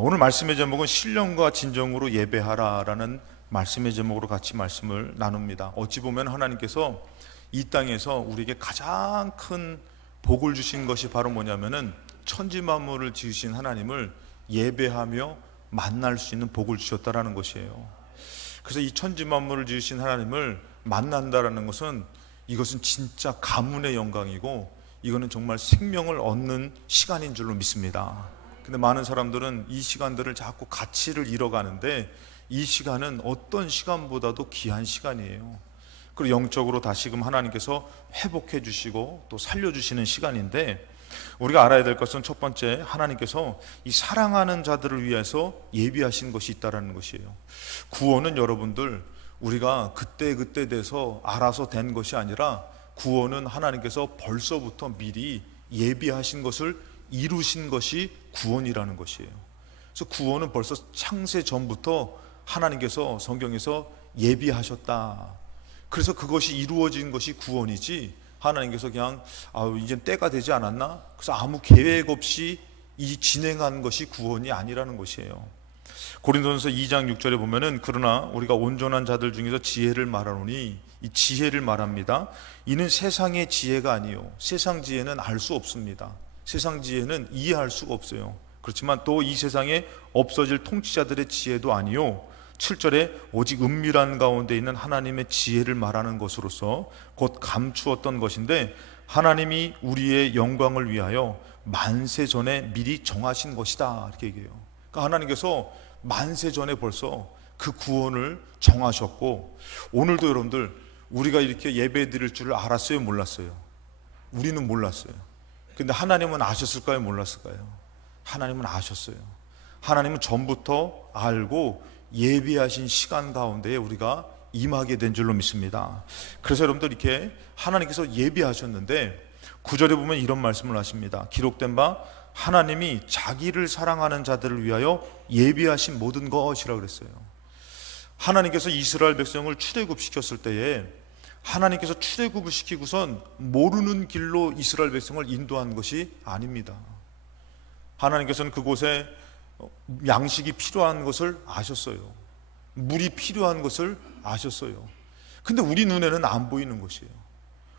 오늘 말씀의 제목은 신령과 진정으로 예배하라라는 말씀의 제목으로 같이 말씀을 나눕니다. 어찌 보면 하나님께서 이 땅에서 우리에게 가장 큰 복을 주신 것이 바로 뭐냐면은 천지 만물을 지으신 하나님을 예배하며 만날 수 있는 복을 주셨다라는 것이에요. 그래서 이 천지 만물을 지으신 하나님을 만난다라는 것은, 이것은 진짜 가문의 영광이고 이거는 정말 생명을 얻는 시간인 줄로 믿습니다. 근데 많은 사람들은 이 시간들을 자꾸 가치를 잃어가는데, 이 시간은 어떤 시간보다도 귀한 시간이에요. 그리고 영적으로 다시금 하나님께서 회복해 주시고 또 살려주시는 시간인데, 우리가 알아야 될 것은 첫 번째, 하나님께서 이 사랑하는 자들을 위해서 예비하신 것이 있다는 것이에요. 구원은 여러분들, 우리가 그때 돼서 알아서 된 것이 아니라, 구원은 하나님께서 벌써부터 미리 예비하신 것을 이루신 것이 구원이라는 것이에요. 그래서 구원은 벌써 창세 전부터 하나님께서 성경에서 예비하셨다. 그래서 그것이 이루어진 것이 구원이지, 하나님께서 그냥 이제 때가 되지 않았나? 그래서 아무 계획 없이 진행한 것이 구원이 아니라는 것이에요. 고린도전서 2장 6절에 보면은, 그러나 우리가 온전한 자들 중에서 지혜를 말하노니, 이 지혜를 말합니다. 이는 세상의 지혜가 아니요, 세상 지혜는 알 수 없습니다. 세상 지혜는 이해할 수가 없어요. 그렇지만 또 이 세상에 없어질 통치자들의 지혜도 아니요, 7절에 오직 은밀한 가운데 있는 하나님의 지혜를 말하는 것으로서 곧 감추었던 것인데, 하나님이 우리의 영광을 위하여 만세 전에 미리 정하신 것이다, 이렇게 얘기해요. 그러니까 하나님께서 만세 전에 벌써 그 구원을 정하셨고, 오늘도 여러분들 우리가 이렇게 예배 드릴 줄을 알았어요, 몰랐어요? 우리는 몰랐어요. 근데 하나님은 아셨을까요, 몰랐을까요? 하나님은 아셨어요. 하나님은 전부터 알고 예비하신 시간 가운데에 우리가 임하게 된 줄로 믿습니다. 그래서 여러분들 이렇게 하나님께서 예비하셨는데, 9절에 보면 이런 말씀을 하십니다. 기록된 바 하나님이 자기를 사랑하는 자들을 위하여 예비하신 모든 것이라고 그랬어요. 하나님께서 이스라엘 백성을 출애굽시켰을 때에, 하나님께서 출애굽을 시키고선 모르는 길로 이스라엘 백성을 인도한 것이 아닙니다. 하나님께서는 그곳에 양식이 필요한 것을 아셨어요. 물이 필요한 것을 아셨어요. 근데 우리 눈에는 안 보이는 것이에요.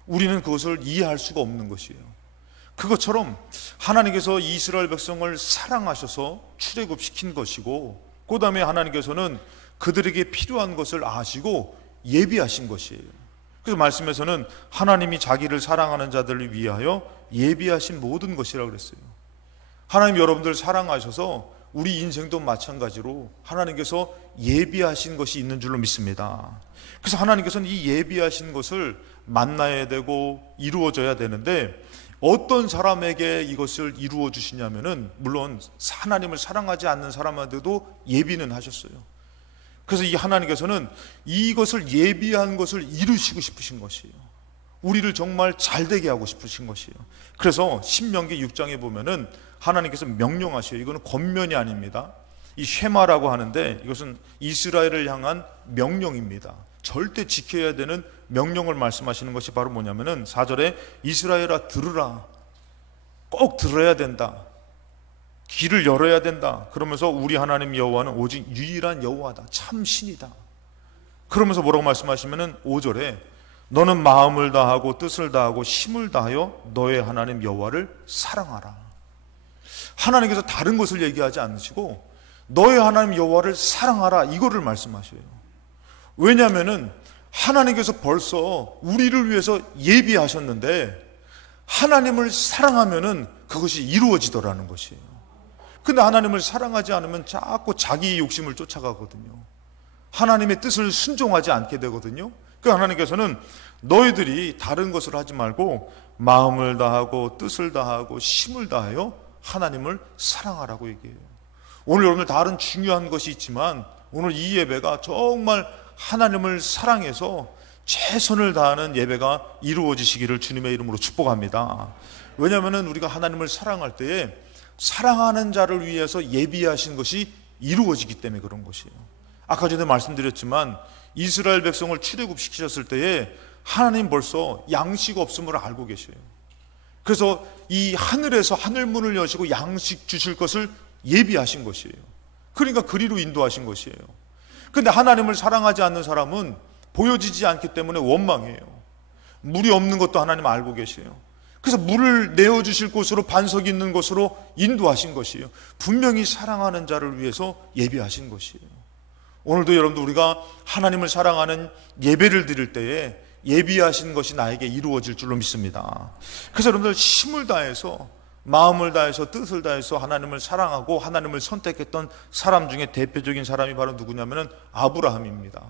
우리는 그것을 이해할 수가 없는 것이에요. 그것처럼 하나님께서 이스라엘 백성을 사랑하셔서 출애굽시킨 것이고, 그 다음에 하나님께서는 그들에게 필요한 것을 아시고 예비하신 것이에요. 그래서 말씀에서는 하나님이 자기를 사랑하는 자들을 위하여 예비하신 모든 것이라고 그랬어요. 하나님 여러분들 사랑하셔서 우리 인생도 마찬가지로 하나님께서 예비하신 것이 있는 줄로 믿습니다. 그래서 하나님께서는 이 예비하신 것을 만나야 되고 이루어져야 되는데, 어떤 사람에게 이것을 이루어 주시냐면은, 물론 하나님을 사랑하지 않는 사람한테도 예비는 하셨어요. 그래서 이 하나님께서는 이것을 예비한 것을 이루시고 싶으신 것이에요. 우리를 정말 잘되게 하고 싶으신 것이에요. 그래서 신명기 6장에 보면은 하나님께서 명령하셔요. 이거는 권면이 아닙니다. 이 쉐마라고 하는데, 이것은 이스라엘을 향한 명령입니다. 절대 지켜야 되는 명령을 말씀하시는 것이 바로 뭐냐면은, 4절에 이스라엘아 들으라, 꼭 들어야 된다, 귀를 열어야 된다. 그러면서 우리 하나님 여호와는 오직 유일한 여호와다, 참 신이다. 그러면서 뭐라고 말씀하시면은 5절에 너는 마음을 다하고 뜻을 다하고 힘을 다하여 너의 하나님 여호와를 사랑하라. 하나님께서 다른 것을 얘기하지 않으시고 너의 하나님 여호와를 사랑하라, 이거를 말씀하셔요. 왜냐하면은 하나님께서 벌써 우리를 위해서 예비하셨는데, 하나님을 사랑하면은 그것이 이루어지더라는 것이에요. 근데 하나님을 사랑하지 않으면 자꾸 자기 욕심을 쫓아가거든요. 하나님의 뜻을 순종하지 않게 되거든요. 그러니까 하나님께서는 너희들이 다른 것을 하지 말고 마음을 다하고 뜻을 다하고 힘을 다하여 하나님을 사랑하라고 얘기해요. 오늘 여러분들 다른 중요한 것이 있지만, 오늘 이 예배가 정말 하나님을 사랑해서 최선을 다하는 예배가 이루어지시기를 주님의 이름으로 축복합니다. 왜냐하면 우리가 하나님을 사랑할 때에 사랑하는 자를 위해서 예비하신 것이 이루어지기 때문에 그런 것이에요. 아까 전에 말씀드렸지만 이스라엘 백성을 출애굽시키셨을 때에 하나님 벌써 양식 없음을 알고 계셔요. 그래서 이 하늘에서 하늘문을 여시고 양식 주실 것을 예비하신 것이에요. 그러니까 그리로 인도하신 것이에요. 근데 하나님을 사랑하지 않는 사람은 보여지지 않기 때문에 원망해요. 물이 없는 것도 하나님 알고 계세요. 그래서 물을 내어주실 곳으로, 반석이 있는 곳으로 인도하신 것이에요. 분명히 사랑하는 자를 위해서 예비하신 것이에요. 오늘도 여러분들 우리가 하나님을 사랑하는 예배를 드릴 때에 예비하신 것이 나에게 이루어질 줄로 믿습니다. 그래서 여러분들 힘을 다해서, 마음을 다해서, 뜻을 다해서 하나님을 사랑하고 하나님을 선택했던 사람 중에 대표적인 사람이 바로 누구냐면 아브라함입니다.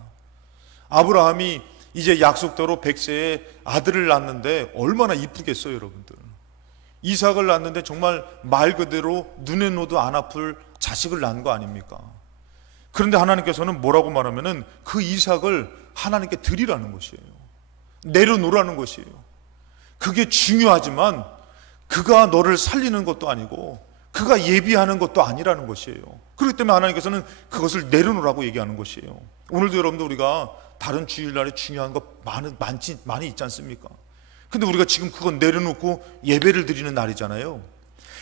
아브라함이 이제 약속대로 100세에 아들을 낳는데 얼마나 이쁘겠어요, 여러분들. 이삭을 낳는데 정말 말 그대로 눈에 놓도 안 아플 자식을 낳은 거 아닙니까? 그런데 하나님께서는 뭐라고 말하면은 그 이삭을 하나님께 드리라는 것이에요. 내려놓으라는 것이에요. 그게 중요하지만 그가 너를 살리는 것도 아니고 그가 예비하는 것도 아니라는 것이에요. 그렇기 때문에 하나님께서는 그것을 내려놓으라고 얘기하는 것이에요. 오늘도 여러분들 우리가 다른 주일날에 중요한 거 많이 있지 않습니까? 근데 우리가 지금 그건 내려놓고 예배를 드리는 날이잖아요.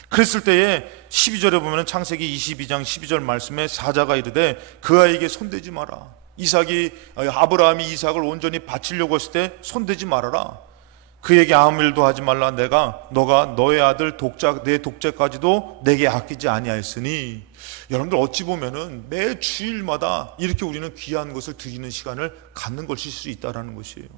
그랬을 때에 12절에 보면 창세기 22장 12절 말씀에 사자가 이르되 그 아이에게 손대지 마라. 아브라함이 이삭을 온전히 바치려고 했을 때 손대지 말아라. 그에게 아무 일도 하지 말라. 너가 너의 아들 내 독자까지도 내게 아끼지 아니하였으니. 여러분들 어찌 보면은 매 주일마다 이렇게 우리는 귀한 것을 드리는 시간을 갖는 것일 수 있다라는 것이에요.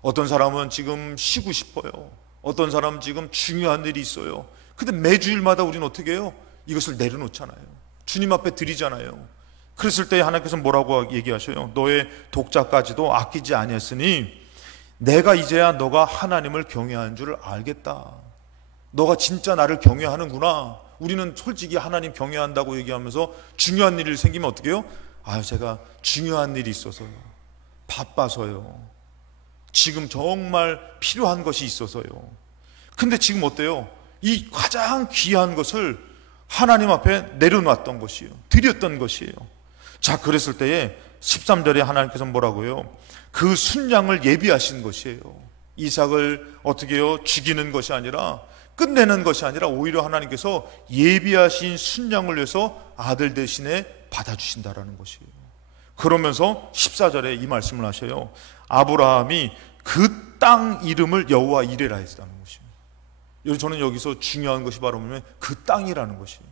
어떤 사람은 지금 쉬고 싶어요. 어떤 사람은 지금 중요한 일이 있어요. 근데 매 주일마다 우리는 어떻게 해요? 이것을 내려놓잖아요. 주님 앞에 드리잖아요. 그랬을 때 하나님께서 뭐라고 얘기하셔요? 너의 독자까지도 아끼지 아니했으니 내가 이제야 너가 하나님을 경외하는 줄을 알겠다. 너가 진짜 나를 경외하는구나. 우리는 솔직히 하나님 경외한다고 얘기하면서 중요한 일이 생기면 어떻게 해요? 제가 중요한 일이 있어서요. 바빠서요. 지금 정말 필요한 것이 있어서요. 근데 지금 어때요? 이 가장 귀한 것을 하나님 앞에 내려놨던 것이에요. 드렸던 것이에요. 자, 그랬을 때에 13절에 하나님께서 뭐라고요? 그 순양을 예비하신 것이에요. 이삭을 어떻게 해요? 죽이는 것이 아니라, 끝내는 것이 아니라 오히려 하나님께서 예비하신 순양을 위해서 아들 대신에 받아주신다라는 것이에요. 그러면서 14절에 이 말씀을 하셔요. 아브라함이 그 땅 이름을 여호와 이레라 했다는 것이에요. 저는 여기서 중요한 것이 바로 뭐냐면 그 땅이라는 것이에요.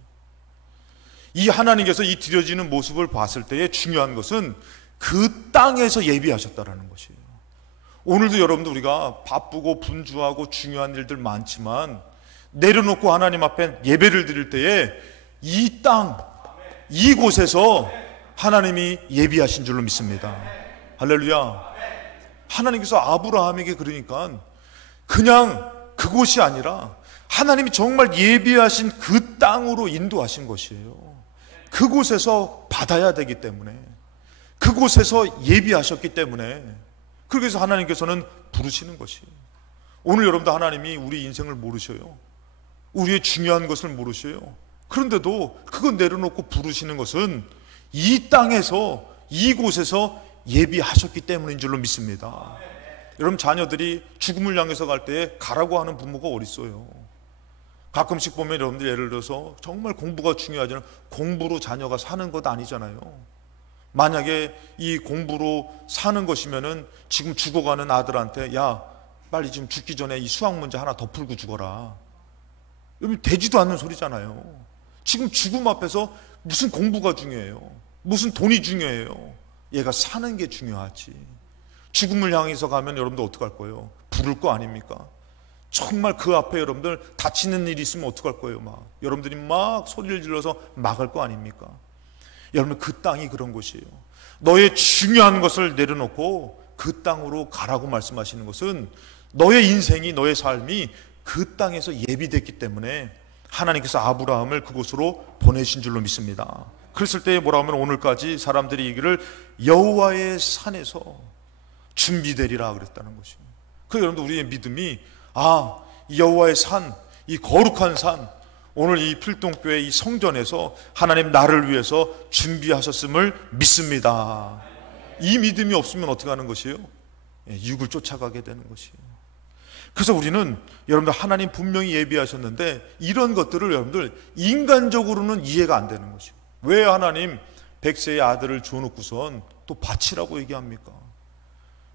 이 하나님께서 이 드려지는 모습을 봤을 때에 중요한 것은 그 땅에서 예비하셨다라는 것이에요. 오늘도 여러분들 우리가 바쁘고 분주하고 중요한 일들 많지만 내려놓고 하나님 앞에 예배를 드릴 때에 이 땅, 이곳에서 하나님이 예비하신 줄로 믿습니다. 할렐루야. 하나님께서 아브라함에게 그러니까 그냥 그곳이 아니라 하나님이 정말 예비하신 그 땅으로 인도하신 것이에요. 그곳에서 받아야 되기 때문에, 그곳에서 예비하셨기 때문에, 그래서 하나님께서는 부르시는 것이에요. 오늘 여러분도 하나님이 우리 인생을 모르셔요. 우리의 중요한 것을 모르셔요. 그런데도 그거 내려놓고 부르시는 것은 이 땅에서, 이곳에서 예비하셨기 때문인 줄로 믿습니다. 여러분, 자녀들이 죽음을 향해서 갈 때 가라고 하는 부모가 어디 있어요? 가끔씩 보면 여러분들 예를 들어서 정말 공부가 중요하잖아요. 공부로 자녀가 사는 것 아니잖아요. 만약에 이 공부로 사는 것이면은 지금 죽어가는 아들한테 야, 빨리 지금 죽기 전에 이 수학 문제 하나 더 풀고 죽어라. 여러분, 되지도 않는 소리잖아요. 지금 죽음 앞에서 무슨 공부가 중요해요? 무슨 돈이 중요해요? 얘가 사는 게 중요하지. 죽음을 향해서 가면 여러분들 어떡할 거예요? 부를 거 아닙니까? 정말 그 앞에 여러분들 다치는 일이 있으면 어떡할 거예요? 여러분들이 막 소리를 질러서 막을 거 아닙니까? 여러분, 그 땅이 그런 곳이에요. 너의 중요한 것을 내려놓고 그 땅으로 가라고 말씀하시는 것은 너의 인생이, 너의 삶이 그 땅에서 예비됐기 때문에 하나님께서 아브라함을 그곳으로 보내신 줄로 믿습니다. 그랬을 때 뭐라 하면 오늘까지 사람들이 얘기를 여호와의 산에서 준비되리라 그랬다는 것입니다. 그 여러분들 우리의 믿음이 이 여호와의 산, 이 거룩한 산, 오늘 이 필동교회 이 성전에서 하나님 나를 위해서 준비하셨음을 믿습니다. 이 믿음이 없으면 어떻게 하는 것이에요? 육을 쫓아가게 되는 것이에요. 그래서 우리는 여러분들 하나님 분명히 예비하셨는데 이런 것들을 여러분들 인간적으로는 이해가 안 되는 것이에요. 왜 하나님 100세의 아들을 줘놓고선 또 바치라고 얘기합니까?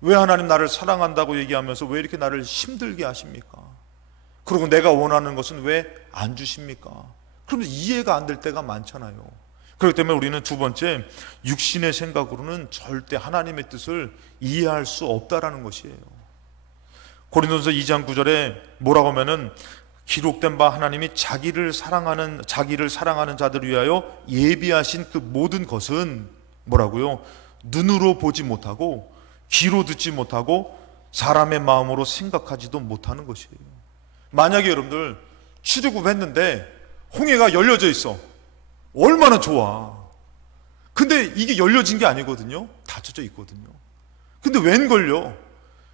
왜 하나님 나를 사랑한다고 얘기하면서 왜 이렇게 나를 힘들게 하십니까? 그리고 내가 원하는 것은 왜 안 주십니까? 그러면 이해가 안 될 때가 많잖아요. 그렇기 때문에 우리는 두 번째, 육신의 생각으로는 절대 하나님의 뜻을 이해할 수 없다라는 것이에요. 고린도전서 2장 9절에 뭐라고 하면은 기록된 바 하나님이 자기를 사랑하는 자들을 위하여 예비하신 그 모든 것은 뭐라고요? 눈으로 보지 못하고 귀로 듣지 못하고 사람의 마음으로 생각하지도 못하는 것이에요. 만약에 여러분들 출애굽했는데 홍해가 열려져 있어. 얼마나 좋아. 근데 이게 열려진 게 아니거든요. 닫혀져 있거든요. 근데 웬걸요?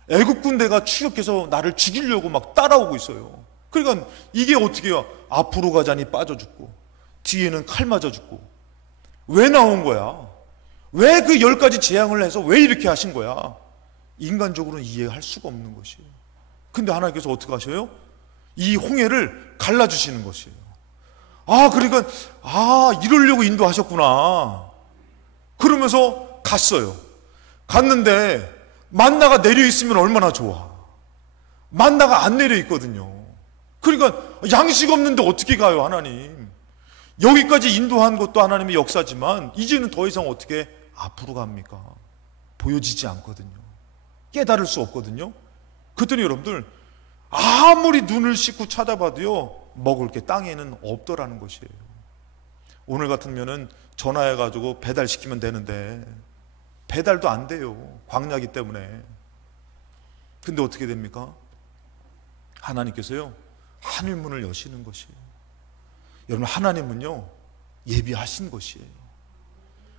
애국 군대가 추격해서 나를 죽이려고 막 따라오고 있어요. 그러니까 이게 어떻게 해요? 앞으로 가자니 빠져 죽고 뒤에는 칼 맞아 죽고. 왜 나온 거야? 왜 그 10가지 재앙을 해서 왜 이렇게 하신 거야? 인간적으로는 이해할 수가 없는 것이에요. 근데 하나님께서 어떻게 하셔요? 이 홍해를 갈라주시는 것이에요. 그러니까 이러려고 인도하셨구나. 그러면서 갔어요. 갔는데 만나가 내려 있으면 얼마나 좋아. 만나가 안 내려 있거든요. 그러니까 양식 없는데 어떻게 가요, 하나님? 여기까지 인도한 것도 하나님의 역사지만 이제는 더 이상 어떻게 앞으로 갑니까? 보여지지 않거든요. 깨달을 수 없거든요. 그랬더니 여러분들 아무리 눈을 씻고 찾아봐도요, 먹을 게 땅에는 없더라는 것이에요. 오늘 같으면은 전화해가지고 배달시키면 되는데 배달도 안 돼요. 광야기 때문에. 근데 어떻게 됩니까? 하나님께서요, 하늘문을 여시는 것이에요. 여러분, 하나님은요, 예비하신 것이에요.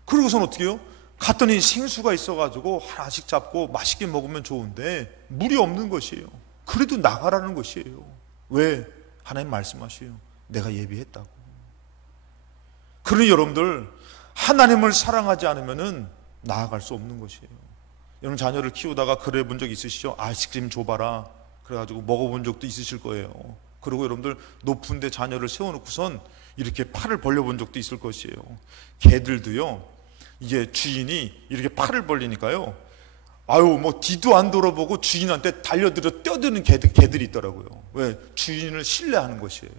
그러고선 어떻게 해요? 갔더니 생수가 있어가지고 하나씩 잡고 맛있게 먹으면 좋은데 물이 없는 것이에요. 그래도 나가라는 것이에요. 왜? 하나님 말씀하셔요. 내가 예비했다고. 그러니 여러분들, 하나님을 사랑하지 않으면은 나아갈 수 없는 것이에요. 여러분, 자녀를 키우다가 그래 본 적 있으시죠? 아이스크림 줘봐라. 그래가지고 먹어본 적도 있으실 거예요. 그리고 여러분들 높은 데 자녀를 세워놓고선 이렇게 팔을 벌려본 적도 있을 것이에요. 개들도요, 이게 주인이 이렇게 팔을 벌리니까요, 뭐 뒤도 안 돌아보고 주인한테 달려들어 뛰어드는 개들이 있더라고요. 왜? 주인을 신뢰하는 것이에요.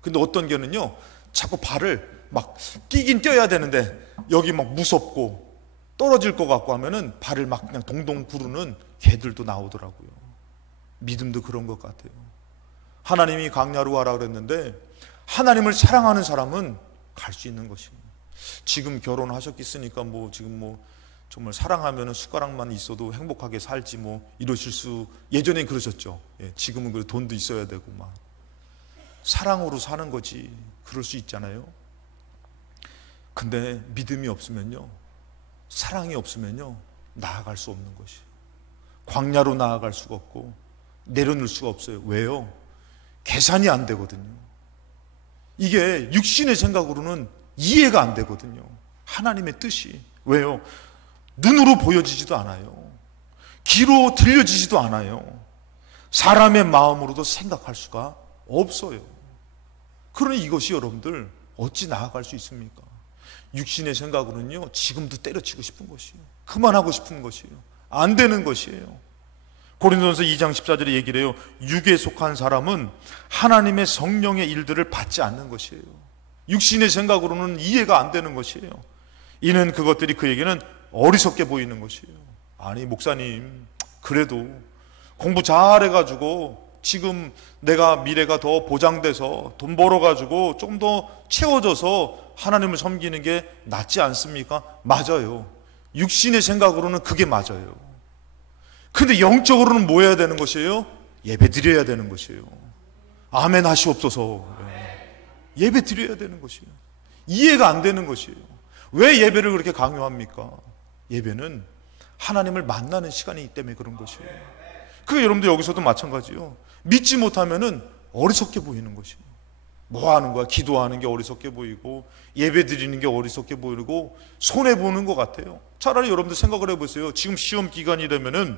근데 어떤 개는요, 자꾸 발을 막 뛰긴 뛰어야 되는데 여기 막 무섭고 떨어질 것 같고 하면은 발을 막 그냥 동동 구르는 개들도 나오더라고요. 믿음도 그런 것 같아요. 하나님이 광야로 와라 그랬는데 하나님을 사랑하는 사람은 갈 수 있는 것입니다. 지금 결혼하셨겠으니까 지금 정말 사랑하면 숟가락만 있어도 행복하게 살지 이러실 수, 예전엔 그러셨죠. 지금은 그 돈도 있어야 되고 막 사랑으로 사는 거지. 그럴 수 있잖아요. 근데 믿음이 없으면요, 사랑이 없으면요, 나아갈 수 없는 것이에요. 광야로 나아갈 수가 없고 내려놓을 수가 없어요. 왜요? 계산이 안 되거든요. 이게 육신의 생각으로는 이해가 안 되거든요. 하나님의 뜻이. 왜요? 눈으로 보여지지도 않아요. 귀로 들려지지도 않아요. 사람의 마음으로도 생각할 수가 없어요. 그러니 이것이 여러분들 어찌 나아갈 수 있습니까? 육신의 생각으로는요, 지금도 때려치고 싶은 것이에요. 그만하고 싶은 것이에요. 안 되는 것이에요. 고린도전서 2장 14절에 얘기를 해요. 육에 속한 사람은 하나님의 성령의 일들을 받지 않는 것이에요. 육신의 생각으로는 이해가 안 되는 것이에요. 이는 그것들이 그에게는 어리석게 보이는 것이에요. 아니, 목사님, 그래도 공부 잘해가지고 지금 내가 미래가 더 보장돼서 돈 벌어가지고 좀 더 채워져서 하나님을 섬기는 게 낫지 않습니까? 맞아요. 육신의 생각으로는 그게 맞아요. 근데 영적으로는 뭐 해야 되는 것이에요? 예배 드려야 되는 것이에요. 아멘 하시옵소서. 예배 드려야 되는 것이에요. 이해가 안 되는 것이에요. 왜 예배를 그렇게 강요합니까? 예배는 하나님을 만나는 시간이기 때문에 그런 것이에요. 그게 여러분들 여기서도 마찬가지요. 믿지 못하면은 어리석게 보이는 것이에요. 뭐 하는 거야? 기도하는 게 어리석게 보이고 예배 드리는 게 어리석게 보이고 손해 보는 것 같아요. 차라리 여러분들 생각을 해보세요. 지금 시험 기간이라면은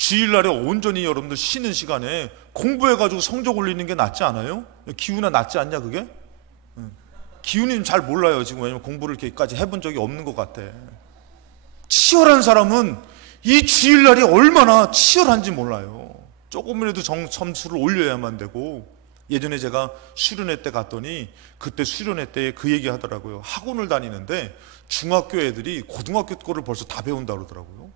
주일날에 온전히 여러분들 쉬는 시간에 공부해가지고 성적 올리는 게 낫지 않아요? 기훈아, 낫지 않냐 그게? 기훈이는 잘 몰라요 지금. 왜냐면 공부를 이렇게까지 해본 적이 없는 것 같아. 치열한 사람은 이 주일날이 얼마나 치열한지 몰라요. 조금이라도 점수를 올려야만 되고. 예전에 제가 수련회 때 갔더니 그때 수련회 때 그 얘기 하더라고요. 학원을 다니는데 중학교 애들이 고등학교 거를 벌써 다 배운다 그러더라고요.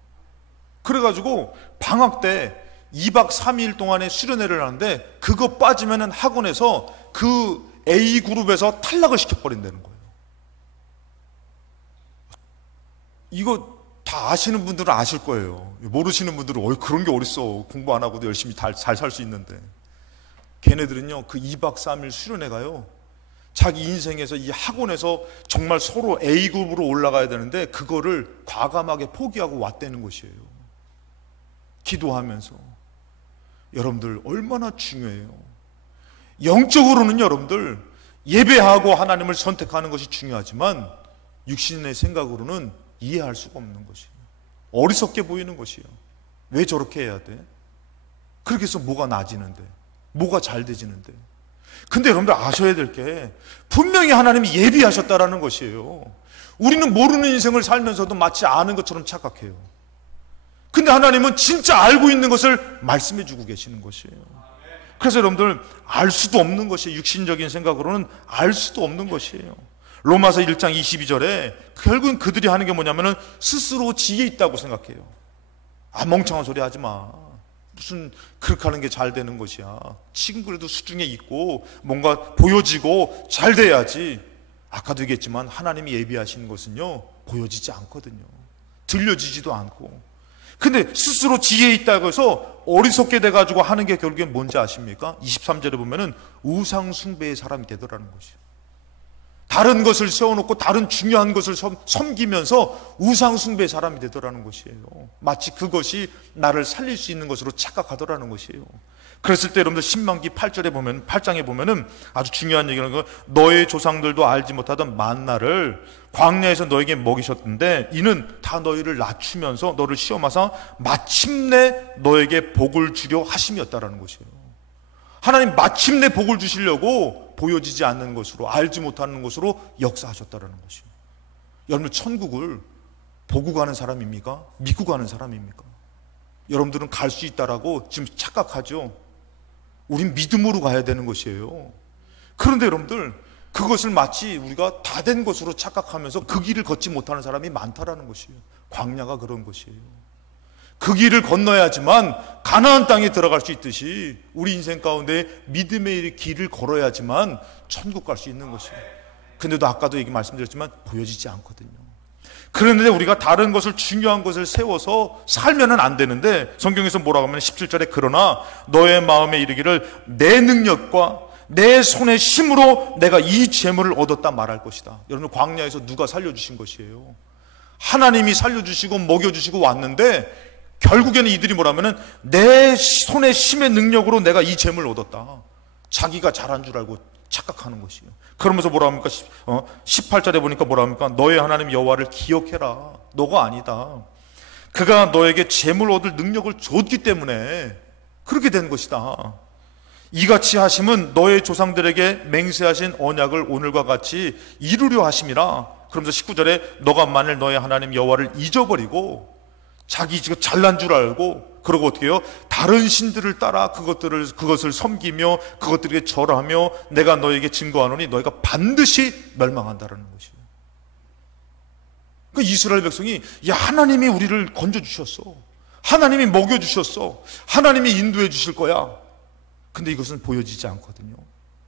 그래가지고 방학 때 2박 3일 동안의 수련회를 하는데 그거 빠지면은 학원에서 그 A그룹에서 탈락을 시켜버린다는 거예요. 이거 다 아시는 분들은 아실 거예요. 모르시는 분들은 그런 게 어딨어. 공부 안 하고도 열심히 잘 살 수 있는데. 걔네들은요, 그 2박 3일 수련회 가요. 자기 인생에서 이 학원에서 정말 서로 A그룹으로 올라가야 되는데 그거를 과감하게 포기하고 왔다는 것이에요. 기도하면서. 여러분들 얼마나 중요해요. 영적으로는 여러분들 예배하고 하나님을 선택하는 것이 중요하지만 육신의 생각으로는 이해할 수가 없는 것이에요. 어리석게 보이는 것이에요. 왜 저렇게 해야 돼? 그렇게 해서 뭐가 나아지는데, 뭐가 잘 되지는데. 근데 여러분들 아셔야 될 게 분명히 하나님이 예비하셨다라는 것이에요. 우리는 모르는 인생을 살면서도 마치 아는 것처럼 착각해요. 근데 하나님은 진짜 알고 있는 것을 말씀해 주고 계시는 것이에요. 그래서 여러분들 알 수도 없는 것이에요. 육신적인 생각으로는 알 수도 없는 것이에요. 로마서 1장 22절에 결국은 그들이 하는 게 뭐냐면은 스스로 지혜 있다고 생각해요. 멍청한 소리 하지 마. 무슨 그렇게 하는 게 잘 되는 것이야. 지금 그래도 수중에 있고 뭔가 보여지고 잘 돼야지. 아까도 얘기했지만 하나님이 예비하시는 것은요, 보여지지 않거든요. 들려지지도 않고. 근데 스스로 지혜 있다고 해서 어리석게 돼가지고 하는 게 결국엔 뭔지 아십니까? 23절에 보면은 우상 숭배의 사람이 되더라는 것이에요. 다른 것을 세워놓고 다른 중요한 것을 섬기면서 우상 숭배의 사람이 되더라는 것이에요. 마치 그것이 나를 살릴 수 있는 것으로 착각하더라는 것이에요. 그랬을 때 여러분들 신명기 8절에 보면, 8장에 보면은 아주 중요한 얘기는 거, 너의 조상들도 알지 못하던 만나를 광야에서 너에게 먹이셨던데 이는 다 너희를 낮추면서 너를 시험하사 마침내 너에게 복을 주려 하심이었다라는 것이에요. 하나님 마침내 복을 주시려고 보여지지 않는 것으로, 알지 못하는 것으로 역사하셨다라는 것이에요. 여러분, 천국을 보고 가는 사람입니까? 믿고 가는 사람입니까? 여러분들은 갈 수 있다라고 지금 착각하죠. 우린 믿음으로 가야 되는 것이에요. 그런데 여러분들, 그것을 마치 우리가 다 된 것으로 착각하면서 그 길을 걷지 못하는 사람이 많다라는 것이에요. 광야가 그런 것이에요. 그 길을 건너야지만 가나안 땅에 들어갈 수 있듯이 우리 인생 가운데 믿음의 길을 걸어야지만 천국 갈 수 있는 것이에요. 근데도 아까도 말씀드렸지만 보여지지 않거든요. 그런데 우리가 다른 것을, 중요한 것을 세워서 살면은 안 되는데, 성경에서 뭐라고 하면 17절에 그러나 너의 마음에 이르기를 내 능력과 내 손의 힘으로 내가 이 재물을 얻었다 말할 것이다. 여러분, 광야에서 누가 살려주신 것이에요? 하나님이 살려주시고 먹여주시고 왔는데 결국에는 이들이 뭐라면은 내 손의 힘의 능력으로 내가 이 재물을 얻었다. 자기가 잘한 줄 알고 착각하는 것이에요. 그러면서 뭐라 합니까? 18절에 보니까 뭐라 합니까? 너의 하나님 여호와를 기억해라. 너가 아니다. 그가 너에게 재물 얻을 능력을 줬기 때문에 그렇게 된 것이다. 이같이 하심은 너의 조상들에게 맹세하신 언약을 오늘과 같이 이루려 하심이라. 그러면서 19절에 너가 만일 너의 하나님 여호와를 잊어버리고 자기 지금 잘난 줄 알고 그러고 어떻게 해요? 다른 신들을 따라 그것을 섬기며 그것들에게 절하며 내가 너에게 증거하노니 너희가 반드시 멸망한다라는 것이에요. 그 이스라엘 백성이, 야, 하나님이 우리를 건져주셨어. 하나님이 먹여주셨어. 하나님이 인도해 주실 거야. 근데 이것은 보여지지 않거든요.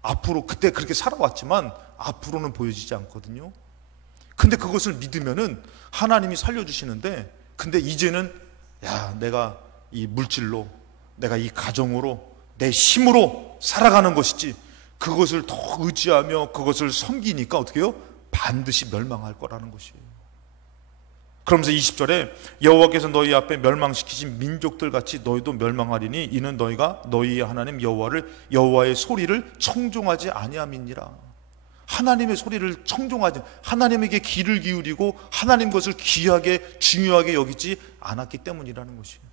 앞으로, 그때 그렇게 살아왔지만 앞으로는 보여지지 않거든요. 근데 그것을 믿으면은 하나님이 살려주시는데, 근데 이제는 야, 내가 이 물질로, 내가 이 가정으로, 내 힘으로 살아가는 것이지, 그것을 더 의지하며 그것을 섬기니까 어떻게 해요? 반드시 멸망할 거라는 것이에요. 그러면서 20절에 여호와께서 너희 앞에 멸망시키신 민족들 같이 너희도 멸망하리니 이는 너희가 너희의 하나님 여호와의 소리를 청종하지 아니함이니라. 하나님의 소리를 청종하지, 하나님에게 귀를 기울이고 하나님 것을 귀하게 중요하게 여기지 않았기 때문이라는 것이에요.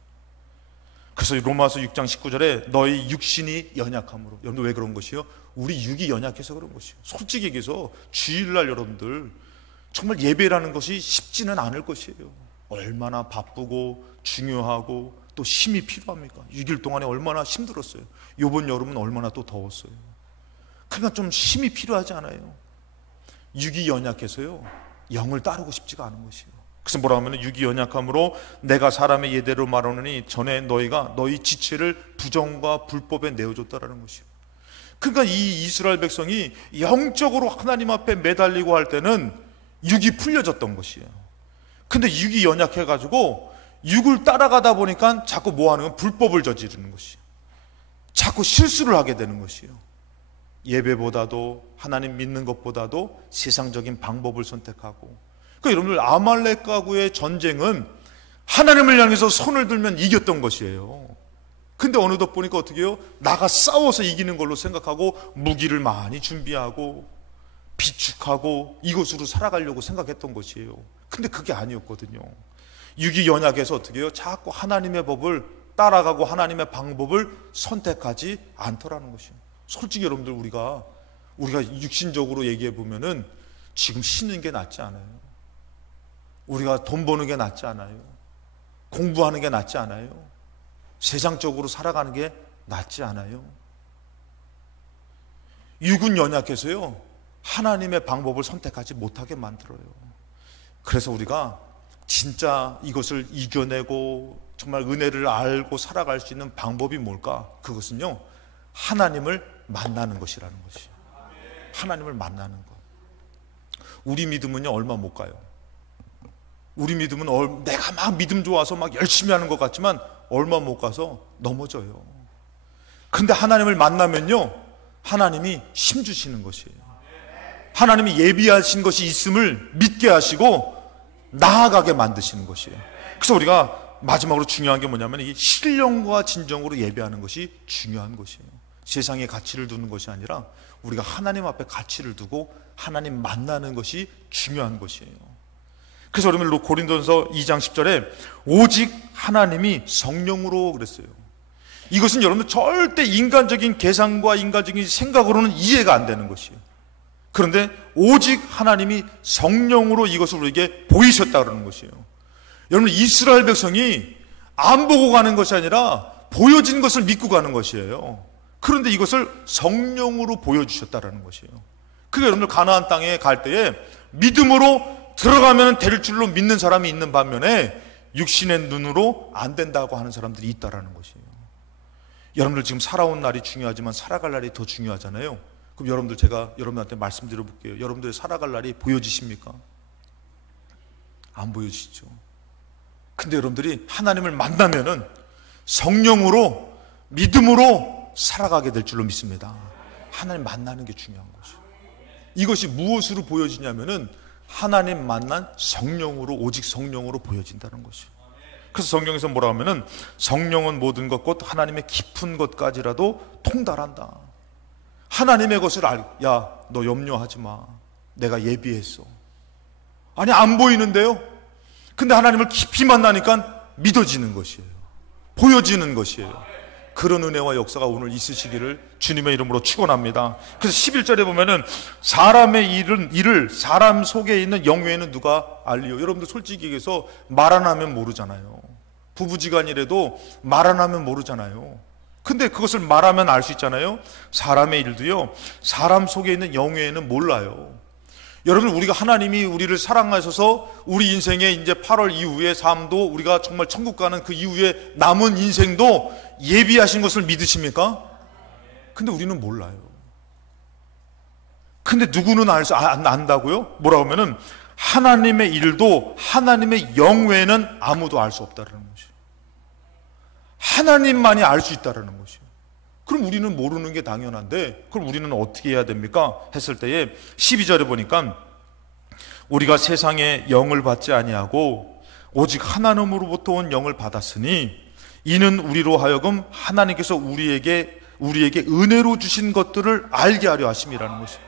그래서 로마서 6장 19절에 너희 육신이 연약함으로. 여러분들 왜 그런 것이요? 우리 육이 연약해서 그런 것이요. 솔직히 얘기해서 주일날 여러분들 정말 예배라는 것이 쉽지는 않을 것이에요. 얼마나 바쁘고 중요하고 또 힘이 필요합니까? 6일 동안에 얼마나 힘들었어요. 이번 여름은 얼마나 또 더웠어요. 그러니까 좀 힘이 필요하지 않아요? 육이 연약해서요, 영을 따르고 싶지가 않은 것이에요. 그래서 뭐라 하면 육이 연약함으로 내가 사람의 예대로 말하노니 전에 너희가 너희 지체를 부정과 불법에 내어줬다라는 것이에요. 그러니까 이 이스라엘 백성이 영적으로 하나님 앞에 매달리고 할 때는 육이 풀려졌던 것이에요. 근데 육이 연약해가지고 육을 따라가다 보니까 자꾸 뭐 하는 건 불법을 저지르는 것이에요. 자꾸 실수를 하게 되는 것이에요. 예배보다도 하나님 믿는 것보다도 세상적인 방법을 선택하고. 그러니까 여러분들 아말렉과의 전쟁은 하나님을 향해서 손을 들면 이겼던 것이에요. 근데 어느덧 보니까 어떻게 해요? 나가 싸워서 이기는 걸로 생각하고 무기를 많이 준비하고 비축하고 이것으로 살아가려고 생각했던 것이에요. 근데 그게 아니었거든요. 육이 연약해서 어떻게 해요? 자꾸 하나님의 법을 따라가고 하나님의 방법을 선택하지 않더라는 것이에요. 솔직히 여러분들 우리가 육신적으로 얘기해 보면은 지금 쉬는 게 낫지 않아요? 우리가 돈 버는 게 낫지 않아요? 공부하는 게 낫지 않아요? 세상적으로 살아가는 게 낫지 않아요? 육은 연약해서요, 하나님의 방법을 선택하지 못하게 만들어요. 그래서 우리가 진짜 이것을 이겨내고 정말 은혜를 알고 살아갈 수 있는 방법이 뭘까? 그것은요, 하나님을 만나는 것이라는 것이에요. 하나님을 만나는 것. 우리 믿음은요, 얼마 못 가요. 우리 믿음은 내가 막 믿음 좋아서 막 열심히 하는 것 같지만 얼마 못 가서 넘어져요. 근데 하나님을 만나면요, 하나님이 힘 주시는 것이에요. 하나님이 예비하신 것이 있음을 믿게 하시고 나아가게 만드시는 것이에요. 그래서 우리가 마지막으로 중요한 게 뭐냐면 이 신령과 진정으로 예배하는 것이 중요한 것이에요. 세상에 가치를 두는 것이 아니라 우리가 하나님 앞에 가치를 두고 하나님 만나는 것이 중요한 것이에요. 그래서 여러분 고린도전서 2장 10절에 오직 하나님이 성령으로 그랬어요. 이것은 여러분 절대 인간적인 계산과 인간적인 생각으로는 이해가 안 되는 것이에요. 그런데 오직 하나님이 성령으로 이것을 우리에게 보이셨다 그러는 것이에요. 여러분 이스라엘 백성이 안 보고 가는 것이 아니라 보여진 것을 믿고 가는 것이에요. 그런데 이것을 성령으로 보여주셨다라는 것이에요. 그게 여러분들 가나안 땅에 갈 때에 믿음으로 들어가면 될 줄로 믿는 사람이 있는 반면에 육신의 눈으로 안 된다고 하는 사람들이 있다라는 것이에요. 여러분들 지금 살아온 날이 중요하지만 살아갈 날이 더 중요하잖아요. 그럼 여러분들 제가 여러분한테 말씀드려 볼게요. 여러분들의 살아갈 날이 보여지십니까? 안 보여지죠. 근데 여러분들이 하나님을 만나면은 성령으로 믿음으로 살아가게 될 줄로 믿습니다. 하나님 만나는 게 중요한 것이에요. 이것이 무엇으로 보여지냐면은 하나님 만난 성령으로, 오직 성령으로 보여진다는 것이에요. 그래서 성경에서 뭐라 하면은 성령은 모든 것 곧 하나님의 깊은 것까지라도 통달한다. 하나님의 것을 야, 너 염려하지 마. 내가 예비했어. 아니 안 보이는데요? 근데 하나님을 깊이 만나니까 믿어지는 것이에요. 보여지는 것이에요. 그런 은혜와 역사가 오늘 있으시기를 주님의 이름으로 축원합니다. 그래서 11절에 보면은 사람의 일을 사람 속에 있는 영외에는 누가 알리요? 여러분들 솔직히 얘기해서 말 안 하면 모르잖아요. 부부지간이라도 말 안 하면 모르잖아요. 근데 그것을 말하면 알 수 있잖아요. 사람의 일도요, 사람 속에 있는 영외에는 몰라요. 여러분 우리가 하나님이 우리를 사랑하셔서 우리 인생의 이제 8월 이후의 삶도 우리가 정말 천국 가는 그 이후에 남은 인생도 예비하신 것을 믿으십니까? 근데 우리는 몰라요. 근데 누구는 안다고요? 뭐라고 하면은 하나님의 일도 하나님의 영외에는 아무도 알 수 없다는 것이에요. 하나님만이 알 수 있다는 것이에요. 그럼 우리는 모르는 게 당연한데 그럼 우리는 어떻게 해야 됩니까? 했을 때에 12절에 보니까 우리가 세상의 영을 받지 아니하고 오직 하나님으로부터 온 영을 받았으니 이는 우리로 하여금 하나님께서 우리에게 은혜로 주신 것들을 알게 하려 하심이라는 것이에요.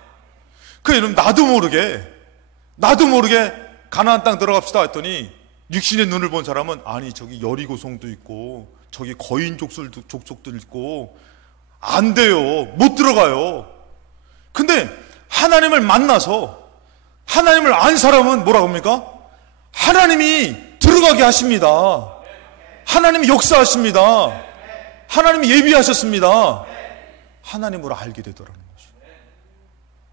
그러면 나도 모르게 가나안 땅 들어갑시다 했더니 육신의 눈을 본 사람은 아니 저기 여리고성도 있고 저기 거인 족속들 있고 안 돼요. 못 들어가요. 근데 하나님을 만나서 하나님을 안 사람은 뭐라고 합니까? 하나님이 들어가게 하십니다. 하나님이 역사하십니다. 하나님이 예비하셨습니다. 하나님을 알게 되더라는 것이에요.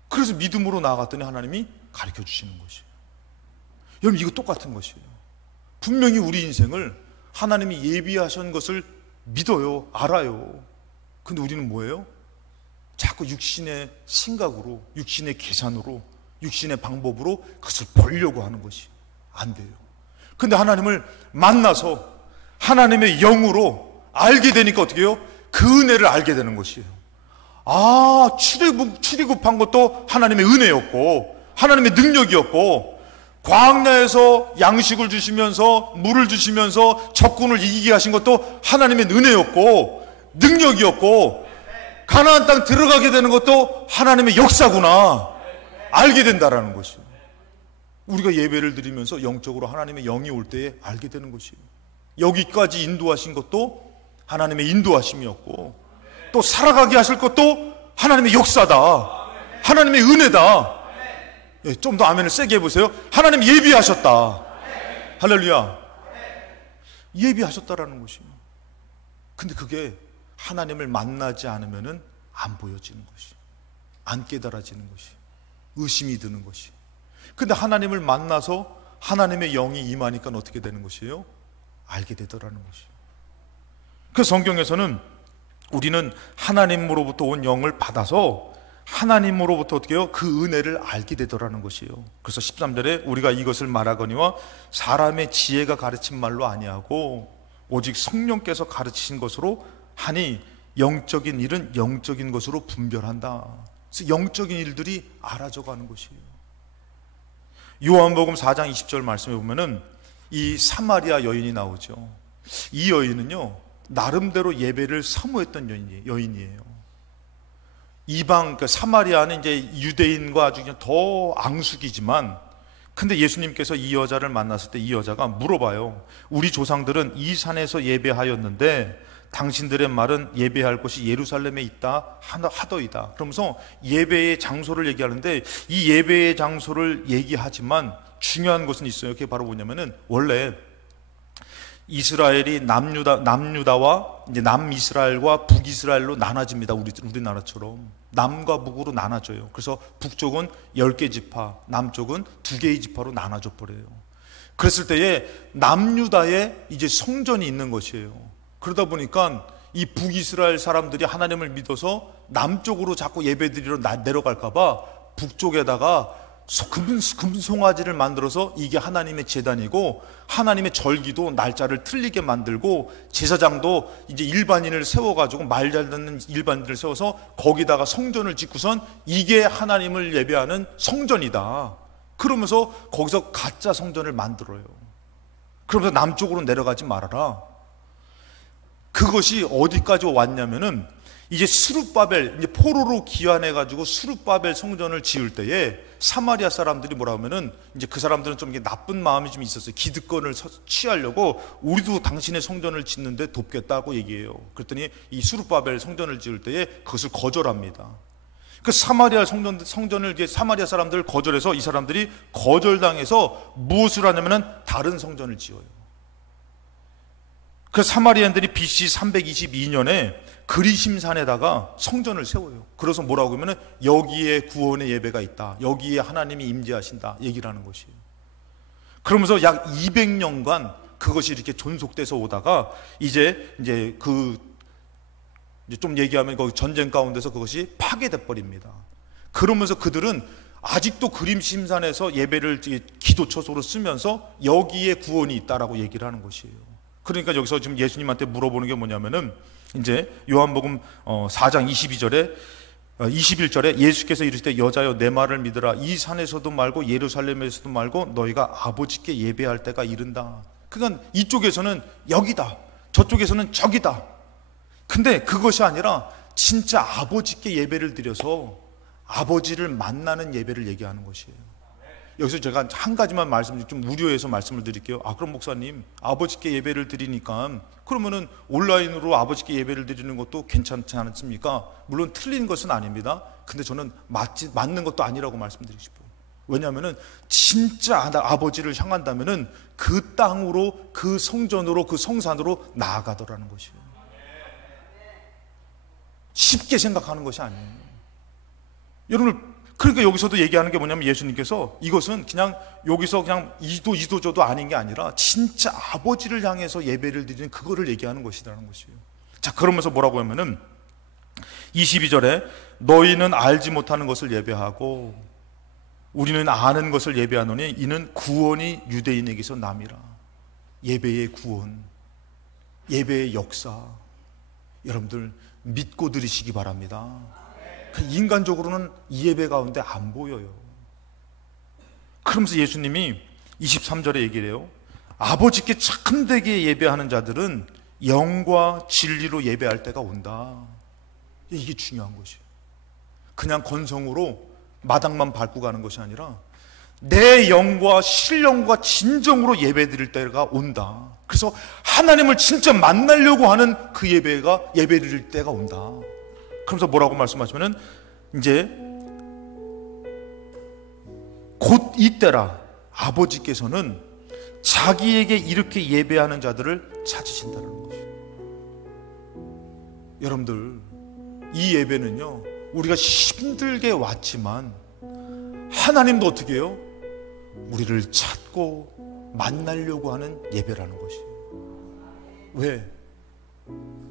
그래서 믿음으로 나아갔더니 하나님이 가르쳐 주시는 것이에요. 여러분, 이거 똑같은 것이에요. 분명히 우리 인생을 하나님이 예비하신 것을 믿어요. 알아요. 근데 우리는 뭐예요? 자꾸 육신의 생각으로, 육신의 계산으로, 육신의 방법으로 그것을 보려고 하는 것이 안 돼요. 근데 하나님을 만나서 하나님의 영으로 알게 되니까 어떻게 해요? 그 은혜를 알게 되는 것이에요. 아, 출애굽한 것도 하나님의 은혜였고 하나님의 능력이었고, 광야에서 양식을 주시면서 물을 주시면서 적군을 이기게 하신 것도 하나님의 은혜였고 능력이었고, 가나안 땅 들어가게 되는 것도 하나님의 역사구나 알게 된다라는 것이에요. 우리가 예배를 드리면서 영적으로 하나님의 영이 올 때에 알게 되는 것이에요. 여기까지 인도하신 것도 하나님의 인도하심이었고, 또 살아가게 하실 것도 하나님의 역사다, 하나님의 은혜다. 예, 좀 더 아멘을 세게 해보세요. 하나님 예비하셨다. 할렐루야. 예비하셨다라는 것이에요. 근데 그게 하나님을 만나지 않으면은 안 보여지는 것이, 안 깨달아지는 것이, 의심이 드는 것이. 근데 하나님을 만나서 하나님의 영이 임하니까 어떻게 되는 것이에요? 알게 되더라는 것이에요. 그 성경에서는 우리는 하나님으로부터 온 영을 받아서 하나님으로부터 어떻게 해요? 그 은혜를 알게 되더라는 것이에요. 그래서 13절에 우리가 이것을 말하거니와 사람의 지혜가 가르친 말로 아니하고 오직 성령께서 가르치신 것으로 하니 영적인 일은 영적인 것으로 분별한다. 그래서 영적인 일들이 알아져 가는 것이에요. 요한복음 4장 20절 말씀에 보면은 이 사마리아 여인이 나오죠. 이 여인은요, 나름대로 예배를 사모했던 여인이에요. 이방, 그러니까 사마리아는 이제 유대인과 아주 그냥 더 앙숙이지만, 근데 예수님께서 이 여자를 만났을 때 이 여자가 물어봐요. 우리 조상들은 이 산에서 예배하였는데 당신들의 말은 예배할 곳이 예루살렘에 있다 하더이다. 그러면서 예배의 장소를 얘기하는데, 이 예배의 장소를 얘기하지만 중요한 것은 있어요. 그게 바로 뭐냐면은, 원래 이스라엘이 남유다와 이제 남이스라엘과 북이스라엘로 나눠집니다. 우리나라처럼 남과 북으로 나눠져요. 그래서 북쪽은 10개 지파, 남쪽은 2개의 지파로 나눠져 버려요. 그랬을 때에 남유다에 이제 성전이 있는 것이에요. 그러다 보니까 이 북이스라엘 사람들이 하나님을 믿어서 남쪽으로 자꾸 예배드리러 내려갈까봐 북쪽에다가 금송아지를 만들어서 이게 하나님의 제단이고, 하나님의 절기도 날짜를 틀리게 만들고, 제사장도 이제 일반인을 세워가지고, 말 잘 듣는 일반인을 세워서 거기다가 성전을 짓고선 이게 하나님을 예배하는 성전이다. 그러면서 거기서 가짜 성전을 만들어요. 그러면서 남쪽으로 내려가지 말아라. 그것이 어디까지 왔냐면은, 이제 스룹바벨, 이제 포로로 귀환해가지고 스룹바벨 성전을 지을 때에 사마리아 사람들이 뭐라 하면은, 이제 그 사람들은 좀 이게 나쁜 마음이 좀 있었어요. 기득권을 취하려고 우리도 당신의 성전을 짓는데 돕겠다고 얘기해요. 그랬더니 이 스룹바벨 성전을 지을 때에 그것을 거절합니다. 그 사마리아 성전을 이제 사마리아 사람들을 거절해서 이 사람들이 거절당해서 무엇을 하냐면은 다른 성전을 지어요. 그 사마리아인들이 BC 322년에 그리심산에다가 성전을 세워요. 그래서 뭐라고 하면은 여기에 구원의 예배가 있다, 여기에 하나님이 임재하신다 얘기를 하는 것이에요. 그러면서 약 200년간 그것이 이렇게 존속돼서 오다가 이제 좀 얘기하면 거기 전쟁 가운데서 그것이 파괴돼 버립니다. 그러면서 그들은 아직도 그리심산에서 예배를 기도처소로 쓰면서 여기에 구원이 있다라고 얘기를 하는 것이에요. 그러니까 여기서 지금 예수님한테 물어보는 게 뭐냐면은, 이제 요한복음 4장 21절에 예수께서 이르시되 여자여 내 말을 믿으라. 이 산에서도 말고 예루살렘에서도 말고 너희가 아버지께 예배할 때가 이른다. 그러니까 이쪽에서는 여기다, 저쪽에서는 저기다. 근데 그것이 아니라 진짜 아버지께 예배를 드려서 아버지를 만나는 예배를 얘기하는 것이에요. 여기서 제가 한 가지만 좀 우려해서 말씀을 드릴게요. 그럼 목사님, 아버지께 예배를 드리니까 그러면은 온라인으로 아버지께 예배를 드리는 것도 괜찮지 않습니까? 물론 틀린 것은 아닙니다. 근데 저는 맞는 것도 아니라고 말씀드리고 싶어요. 왜냐하면은 진짜 아버지를 향한다면은 그 땅으로, 그 성전으로, 그 성산으로 나아가더라는 것이에요. 쉽게 생각하는 것이 아니에요. 여러분, 그러니까 여기서도 얘기하는 게 뭐냐면 예수님께서 이것은 그냥 여기서 그냥 이도저도 아닌 게 아니라 진짜 아버지를 향해서 예배를 드리는 그거를 얘기하는 것이라는 것이에요. 자, 그러면서 뭐라고 하면은 22절에 너희는 알지 못하는 것을 예배하고 우리는 아는 것을 예배하노니 이는 구원이 유대인에게서 남이라. 예배의 구원, 예배의 역사, 여러분들 믿고 들으시기 바랍니다. 인간적으로는 이 예배 가운데 안 보여요. 그러면서 예수님이 23절에 얘기를 해요. 아버지께 참되게 예배하는 자들은 영과 진리로 예배할 때가 온다. 이게 중요한 것이에요. 그냥 건성으로 마당만 밟고 가는 것이 아니라 내 영과 신령과 진정으로 예배 드릴 때가 온다. 그래서 하나님을 진짜 만나려고 하는 그 예배 드릴 때가 온다. 그러면서 뭐라고 말씀하시면은 이제 곧 이때라 아버지께서는 자기에게 이렇게 예배하는 자들을 찾으신다는 것이에요. 여러분들, 이 예배는요, 우리가 힘들게 왔지만 하나님도 어떻게 해요? 우리를 찾고 만나려고 하는 예배라는 것이에요. 왜?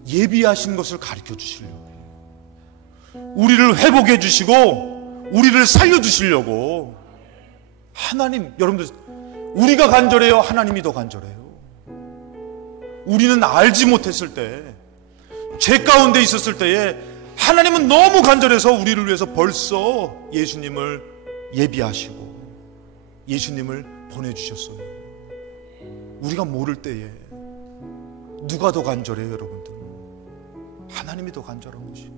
예비하신 것을 가르쳐 주시려고, 우리를 회복해 주시고 우리를 살려 주시려고. 하나님, 여러분들, 우리가 간절해요? 하나님이 더 간절해요? 우리는 알지 못했을 때, 죄 가운데 있었을 때에 하나님은 너무 간절해서 우리를 위해서 벌써 예수님을 예비하시고 예수님을 보내주셨어요. 우리가 모를 때에 누가 더 간절해요, 여러분들? 하나님이 더 간절한 것이에요.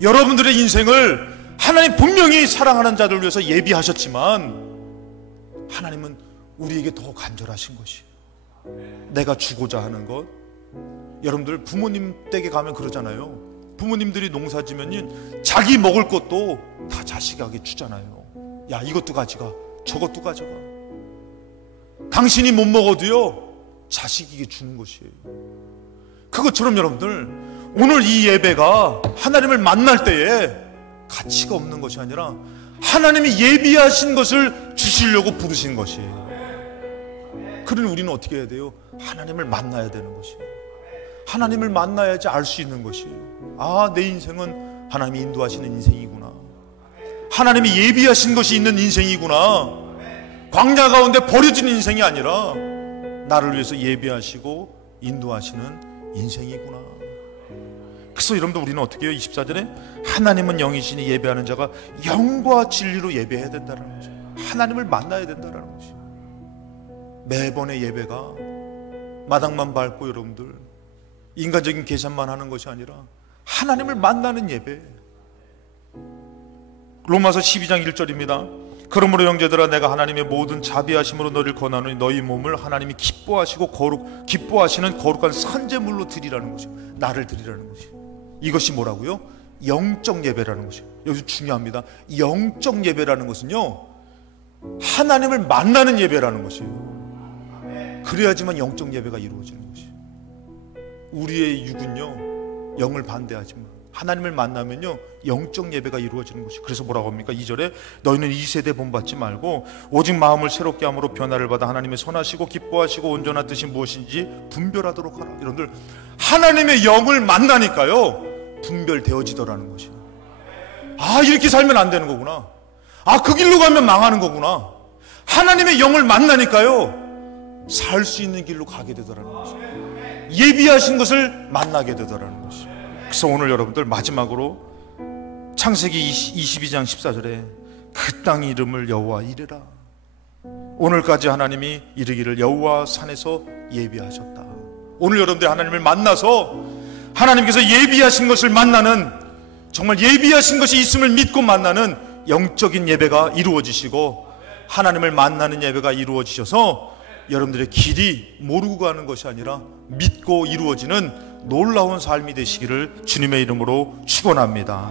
여러분들의 인생을 하나님 분명히 사랑하는 자들 위해서 예비하셨지만 하나님은 우리에게 더 간절하신 것이에요. 내가 주고자 하는 것. 여러분들 부모님 댁에 가면 그러잖아요. 부모님들이 농사 지면 자기 먹을 것도 다 자식에게 주잖아요. 야, 이것도 가져가, 저것도 가져가. 당신이 못 먹어도요, 자식에게 주는 것이에요. 그것처럼 여러분들, 오늘 이 예배가 하나님을 만날 때에 가치가 없는 것이 아니라 하나님이 예비하신 것을 주시려고 부르신 것이에요. 그러니 우리는 어떻게 해야 돼요? 하나님을 만나야 되는 것이에요. 하나님을 만나야지 알 수 있는 것이에요. 내 인생은 하나님이 인도하시는 인생이구나. 하나님이 예비하신 것이 있는 인생이구나. 광야 가운데 버려진 인생이 아니라 나를 위해서 예비하시고 인도하시는 인생이구나. 그래서 여러분들, 우리는 어떻게 해요? 24절에 하나님은 영이시니 예배하는 자가 영과 진리로 예배해야 된다는 거죠. 하나님을 만나야 된다는 것이죠. 매번의 예배가 마당만 밟고 여러분들 인간적인 계산만 하는 것이 아니라 하나님을 만나는 예배. 로마서 12장 1절입니다. 그러므로 형제들아, 내가 하나님의 모든 자비하심으로 너를 권하노니 너희 몸을 하나님이 기뻐하시고 기뻐하시는 거룩한 산제물로 드리라는 것이요, 나를 드리라는 것이요. 이것이 뭐라고요? 영적 예배라는 것이요. 여기서 중요합니다. 영적 예배라는 것은요, 하나님을 만나는 예배라는 것이에요. 그래야지만 영적 예배가 이루어지는 것이에요. 우리의 육은요, 영을 반대하지만 하나님을 만나면요, 영적 예배가 이루어지는 것이에요. 그래서 뭐라고 합니까? 2절에 너희는 이 세대 본받지 말고 오직 마음을 새롭게 함으로 변화를 받아 하나님의 선하시고 기뻐하시고 온전한 뜻이 무엇인지 분별하도록 하라. 여러분들, 하나님의 영을 만나니까요, 분별되어지더라는 것이에요. 이렇게 살면 안 되는 거구나. 그 길로 가면 망하는 거구나. 하나님의 영을 만나니까요, 살 수 있는 길로 가게 되더라는 것이에요. 예비하신 것을 만나게 되더라는 것이에요. 그래서 오늘 여러분들, 마지막으로 창세기 22장 14절에 그 땅 이름을 여호와 이르라. 오늘까지 하나님이 이르기를 여호와 산에서 예비하셨다. 오늘 여러분들 하나님을 만나서 하나님께서 예비하신 것을 만나는, 정말 예비하신 것이 있음을 믿고 만나는 영적인 예배가 이루어지시고 하나님을 만나는 예배가 이루어지셔서 여러분들의 길이 모르고 가는 것이 아니라 믿고 이루어지는 놀라운 삶이 되시기를 주님의 이름으로 축원합니다.